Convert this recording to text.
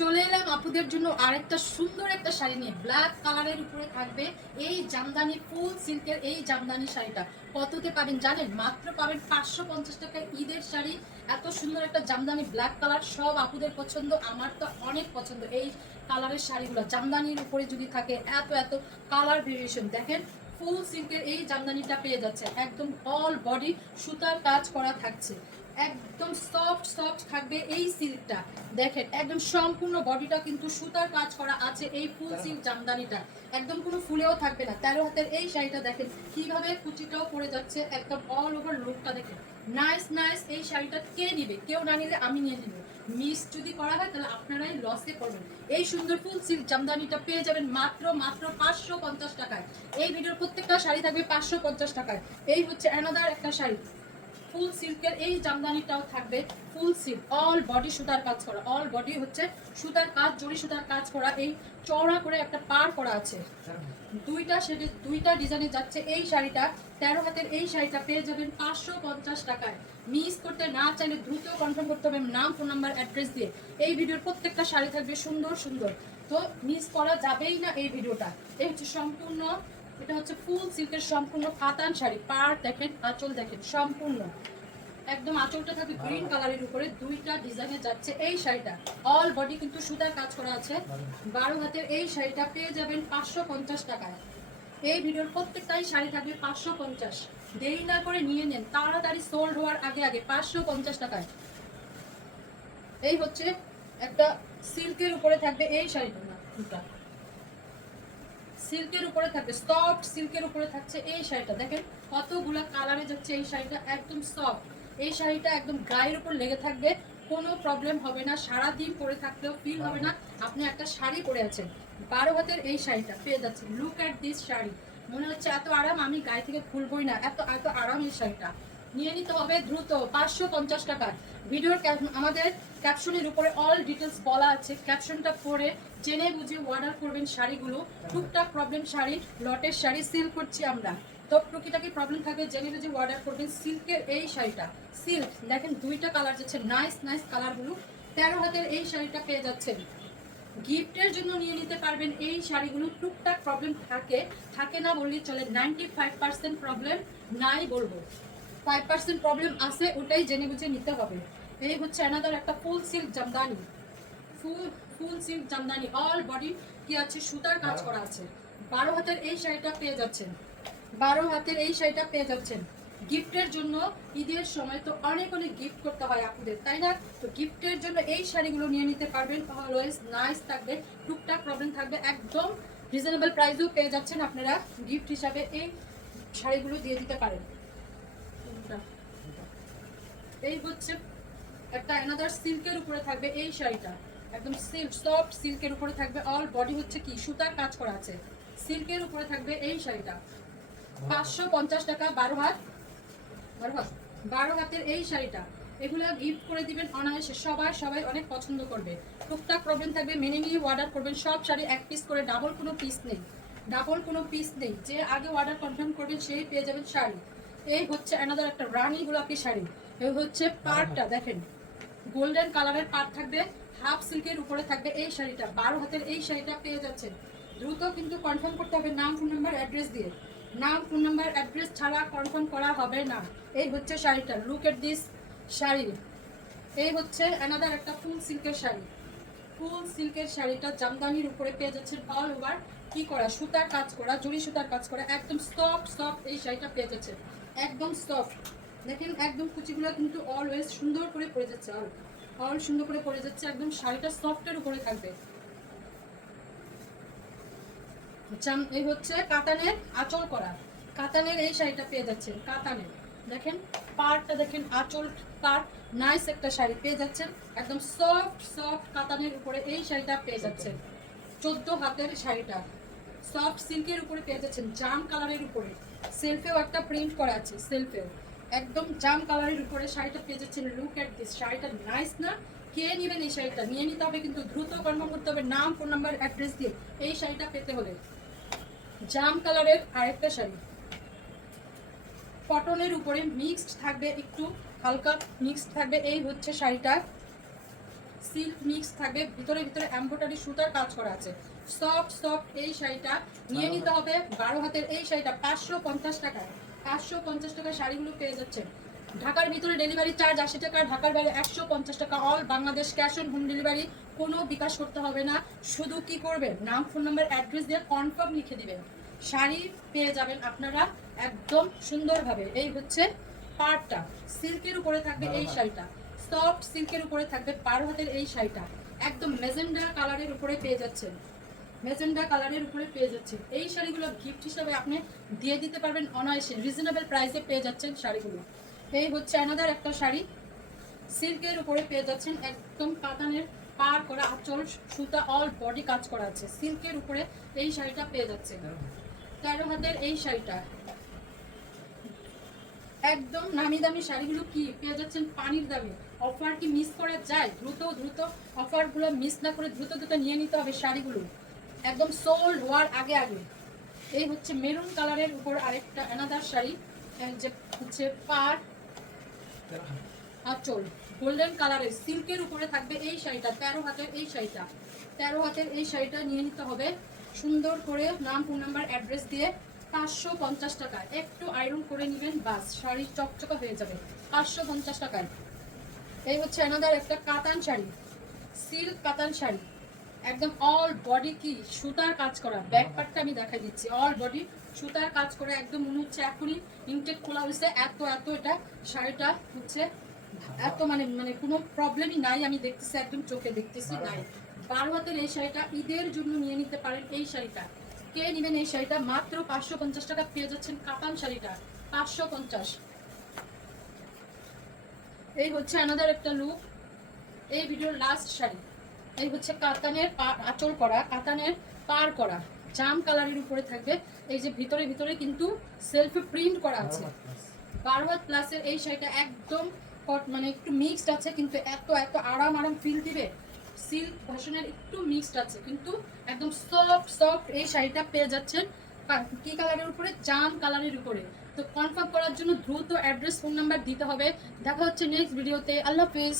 চলে এলাম আপুদের জন্য আরেকটা সুন্দর একটা শাড়ি নিয়ে। ব্ল্যাক কালারের উপরে থাকবে এই জামদানি ফুল সিল্কের এই জামদানি শাড়িটা। কততে পাবেন জানেন? মাত্র পাবেন 550 টাকায় ঈদের শাড়ি। এত সুন্দর একটা জামদানি ব্ল্যাক কালার, সব আপুদের পছন্দ, আমার তো অনেক পছন্দ এই কালারের শাড়িগুলো। জামদানির উপরে যদি থাকে এত এত কালার ভেরিয়েশন, দেখেন ফুল সিল্কের এই জামদানিটা পেয়ে যাচ্ছে। একদম অল বডি সুতার কাজ করা থাকছে, একদম সফট সফট থাকবে এই সিল্কটা। দেখেন একদম সম্পূর্ণ বডিটা কিন্তু সুতার কাজ করা আছে এই ফুল সিল্ক জামদানিটা। একদম কোনো ফুলেও থাকবে না। 13 হাতের এই শাড়িটা দেখেন কিভাবে কুচিটাও পরে যাচ্ছে, একদম অল ওভার লুকটা দেখেন নাইস নাইস। এই শাড়িটা কে নিবে? কেউ না নিলে আমি নিয়ে নিব। মিস যদি করা হয় তাহলে আপনারাই লসে করবেন। এই সুন্দর ফুল সিল্ক জামদানিটা পেয়ে যাবেন মাত্র মাত্র 550 টাকায়। এই ভিডিওর প্রত্যেকটা শাড়ি থাকবে 550 টাকায়। এই হচ্ছে অ্যানাদার একটা শাড়ি, ফুল সিল্কের এই জামদানিটাও থাকবে ফুল সিল্ক, অল বডি সুতার কাজ করা, অল বডি হচ্ছে সুতার কাজ, জড়ি সুতার কাজ করা, এই চওড়া করে একটা পার করা আছে। দুইটা শেডে দুইটা ডিজাইনে যাচ্ছে এই শাড়িটা। 13 হাতের এই শাড়িটা পেয়ে যাবেন 550 টাকায়। মিস করতে না চাইলে দ্রুত কনফার্ম করতে হবে নাম, ফোন নাম্বার, অ্যাড্রেস দিয়ে। এই ভিডিওর প্রত্যেকটা শাড়ি থাকবে সুন্দর সুন্দর, তো মিস করা যাবেই না এই ভিডিওটা। এই হচ্ছে সম্পূর্ণ, এটা হচ্ছে ফুল সিল্কের সম্পূর্ণ কাতান শাড়ি। পার দেখেন, আঁচল দেখেন, সম্পূর্ণ একদম আঁচলটা থাকবে গ্রিন কালারের উপরে, দুইটা ডিজাইনে যাচ্ছে এই শাড়িটা। অল বডি কিন্তু সুতার কাজ করা আছে। 12 হাতের এই শাড়িটা পেয়ে যাবেন 550 টাকায়। এই ভিডিওর প্রত্যেকটাই শাড়ি থাকবে 550। দেরি না করে নিয়ে নেন, তাড়াতাড়ি সোল্ড হওয়ার আগে আগে 550 টাকায়। এই হচ্ছে একটা সিল্কের উপরে থাকবে এই শাড়িটা, না দুটা সিল্কের উপরে থাকবে, সফট সিল্কের উপরে থাকছে এই শাড়িটা। দেখেন কতগুলা কালারে যাচ্ছে এই শাড়িটা, একদম সফট। এই শাড়িটা একদম গায়ের উপর লেগে থাকবে, কোনো প্রবলেম হবে না। সারাদিন পরে থাকলেও ফিল হবে না আপনি একটা শাড়ি পরে আছেন। 12 হাতের এই শাড়িটা পেয়ে যাচ্ছেন। লুক অ্যাট দিস শাড়ি, মনে হচ্ছে এত আরাম আমি গায়ে থেকে খুলবই না, এত এত আরাম এই শাড়িটা। নিয়ে নিতে হবে দ্রুত 550 টাকা। ভিডিওর আমাদের ক্যাপশনের উপরে অল ডিটেলস বলা আছে, ক্যাপশনটা পড়ে জেনে বুঝে অর্ডার করবেন শাড়িগুলো। টুকটাক প্রবলেম শাড়ি, লটের শাড়ি সেল করছি আমরা, তো টুকিটাকি প্রবলেম থাকবে জেনে বুঝে অর্ডার করবেন। সিল্কের এই শাড়িটা, সিল্ক দেখেন দুইটা কালার যাচ্ছে, নাইস নাইস কালারগুলো। 13 হাতের এই শাড়িটা পেয়ে যাচ্ছেন। গিফটের জন্য নিয়ে নিতে পারবেন এই শাড়িগুলো। টুকটাক প্রবলেম থাকে, থাকে না বললেই চলে, 95% প্রবলেম নাই বলবো, 5% প্রবলেম আছে, ওটাই জেনে বুঝে নিতে হবে। এই হচ্ছে অ্যানাদার একটা ফুল সিল্ক জামদানি, ফুল ফুল সিল্ক জামদানি, অল বডি কি আছে সুতার কাজ করা আছে। 12 হাতের এই শাড়িটা পেয়ে যাচ্ছেন, 12 হাতের এই শাড়িটা পেয়ে যাচ্ছেন গিফটের জন্য। ঈদের সময় তো অনেক অনেক গিফট করতে হয় আপুদের, তাই না? তো গিফটের জন্য এই শাড়িগুলো নিয়ে নিতে পারবেন, অলওয়েজ নাইস থাকবে, টুকটাক প্রবলেম থাকবে, একদম রিজনেবল প্রাইসেও পেয়ে যাচ্ছেন আপনারা। গিফট হিসাবে এই শাড়িগুলো দিয়ে দিতে পারেন। এই হচ্ছে একটা অ্যানাদার সিল্কের উপরে থাকবে এই শাড়িটা, একদম সিল্ক সফট সিল্কের উপরে থাকবে, অল বডি হচ্ছে কি সুতার কাজ করা আছে, সিল্কের উপরে থাকবে এই শাড়িটা। 550 টাকা। 12 হাত, 12 হাত, 12 হাতের এই শাড়িটা। এগুলো গিফট করে দিবেন অনায়াসে, সবাই সবাই অনেক পছন্দ করবে। টুকটাক প্রবলেম থাকবে, মেনে নিয়ে অর্ডার করবেন। সব শাড়ি এক পিস করে, ডাবল কোনো পিস নেই, ডাবল কোনো পিস নেই। যে আগে অর্ডার কনফার্ম করবেন সেই পেয়ে যাবেন শাড়ি। এই হচ্ছে অ্যানাদার একটা রানী গোলাপি শাড়ি। এই হচ্ছে পাড়টা দেখেন, গোল্ডেন কালারের পাড় থাকবে, হাফ সিল্কের উপরে থাকবে এই শাড়িটা। 12 হাতের এই শাড়িটা পেয়ে যাচ্ছেন। দ্রুত কিন্তু কনফার্ম করতে হবে নাম, ফোন নাম্বার, অ্যাড্রেস দিয়ে। নাম, ফোন নাম্বার, অ্যাড্রেস ছাড়া কনফার্ম করা হবে না। এই হচ্ছে শাড়িটা, লুক এট দিস শাড়ি। এই হচ্ছে অ্যানাদার একটা ফুল সিল্কের শাড়ি, ফুল সিল্কের শাড়িটা জামদানির উপরে পেয়ে যাচ্ছেন, অল ওভার কি করা সুতার কাজ করা, জড়ি সুতার কাজ করা, একদম সফট সফট এই শাড়িটা পেয়ে যাচ্ছেন, একদম সফট। দেখেন একদম কুচিগুলো কিন্তু অলওয়েজ সুন্দর করে পরে যাচ্ছে, অল অল সুন্দর করে পরে যাচ্ছে, একদম শাড়িটা সফটের উপরে থাকবে। এই হচ্ছে কাতানের আঁচল করা, কাতানের এই শাড়িটা পেয়ে যাচ্ছেন, কাতানের দেখেন পাড়টা দেখেন, আঁচল পাড়, নাইস একটা শাড়ি পেয়ে যাচ্ছেন, একদম সফট সফট কাতানের উপরে এই শাড়িটা পেয়ে যাচ্ছেন। 14 হাতের শাড়িটা সফট সিল্কের উপরে পেয়ে যাচ্ছেন, জাম কালারের উপরে, সেলফেও একটা প্রিন্ট করা আছে, সেলফেও একদম জাম কালারের উপরে শাড়িটা পেয়ে যাচ্ছেন। লুক এট দিস, শাড়িটা নাইস না? কে নেবেন এই শাড়িটা? নিয়ে নিতে হবে কিন্তু দ্রুত কনফার্ম করতে হবে নাম, ফোন নাম্বার, অ্যাড্রেস দিয়ে এই শাড়িটা পেতে হলে। জাম কালারের আরেকটা শাড়ি, কটনের উপরে মিক্সড থাকবে, একটু হালকা মিক্সড থাকবে। এই হচ্ছে শাড়িটা, সিল্ক মিক্স থাকবে, ভিতরে ভিতরে এমব্রয়ডারি সুতার কাজ করা আছে। সফট সফট এই শাড়িটা নিয়ে নিতে হবে। 12 হাতের এই শাড়িটা 550 টাকায়, 550 টাকায় শাড়িগুলো পেয়ে যাচ্ছে। ঢাকার ভিতরে ডেলিভারি চার্জ 80 টাকা, ঢাকার বাইরে 150 টাকা। All Bangladesh cash on home delivery, কোনো বিকাশ করতে হবে না। শুধু কি করবেন, নাম, ফোন নাম্বার, অ্যাড্রেস দিয়ে কনফার্ম লিখে দিবেন, শাড়ি পেয়ে যাবেন আপনারা একদম সুন্দরভাবে। এই হচ্ছে পাড়টা, সিল্কের উপরে থাকবে এই শাড়িটা, সফট সিল্কের উপরে থাকবে 12 হাতের এই শাড়িটা, একদম মেজেন্ডা কালারের উপরে পেয়ে যাচ্ছেন, মেজেন্ডা কালারের উপরে পেয়ে যাচ্ছেন। এই শাড়িগুলো গিফট হিসাবে আপনি দিয়ে দিতে পারবেন অনায়াসে, রিজনেবল প্রাইসে পেয়ে যাচ্ছেন শাড়িগুলো। এই হচ্ছে অ্যানাদার একটা শাড়ি, সিল্কের উপরে পেয়ে যাচ্ছেন, একদম কাতানের পার করা আঁচল, সুতা, অল বডি কাজ করা আছে, সিল্কের উপরে এই শাড়িটা পেয়ে যাচ্ছেন। 13 হাতের এই শাড়িটা একদম নামি দামি শাড়িগুলো কি পেয়ে যাচ্ছেন পানির দামে। অফার কি মিস করা যায়? দ্রুত দ্রুত অফারগুলো মিস না করে দ্রুত দ্রুত নিয়ে নিতে হবে শাড়িগুলো, একদম সোল্ড হওয়ার আগে আগে। এই হচ্ছে মেরুন কালারের উপর আরেকটা অ্যানাদার শাড়ি, যে হচ্ছে পাড় আঁচল গোল্ডেন কালারের সিল্কের উপরে থাকবে এই শাড়িটা। 13 হাতের এই শাড়িটা, 13 হাতের এই শাড়িটা নিয়ে নিতে হবে সুন্দর করে, নাম, ফোন নাম্বার, অ্যাড্রেস দিয়ে। 550 টাকা, একটু আয়রন করে নেবেন, বাস শাড়ি চকচকা হয়ে যাবে 550 টাকায়। এই হচ্ছে অ্যানাদার একটা কাতান শাড়ি, সিল্ক কাতান শাড়ি, একদম অল বডি কি সুতার কাজ করা। ব্যাক পার্টটা আমি দেখাই দিচ্ছি, অল বডি সুতার কাজ করে, একদম মনে হচ্ছে এখনই ইনটেক খোলা হয়েছে, এত এত এটা শাড়িটা হচ্ছে এত মানে মানে কোনো প্রবলেমই নাই, আমি দেখতেছি একদম চোখে দেখতেছি নাই। 12 হাতের এই শাড়িটা ঈদের জন্য নিয়ে নিতে পারেন। এই শাড়িটা কে নেবেন? এই শাড়িটা মাত্র 550 টাকা পেয়ে যাচ্ছেন, কাতান শাড়িটা 550। এই হচ্ছে আমাদের একটা লুক, এই ভিডিওর লাস্ট শাড়ি। এই হচ্ছে কাতানের আঁচল করা, কাতানের পার করা, জাম কালারের উপরে থাকবে। এই যে ভিতরে ভিতরে কিন্তু সেলফ প্রিন্ট করা আছে। 12 হাত প্লাসের এই শাড়িটা একদম মানে একটু মিক্সড আছে, কিন্তু এত এত আরাম আরাম ফিল দিবে। সিল্ক ভার্সনের একটু মিক্সড আছে, কিন্তু একদম সফট সফট এই শাড়িটা পেয়ে যাচ্ছেন কি কালারের উপরে? জাম কালারের উপরে। তো কনফার্ম করার জন্য দ্রুত অ্যাড্রেস, ফোন নাম্বার দিতে হবে। দেখা হচ্ছে নেক্সট ভিডিওতে। আল্লাহ হাফেজ।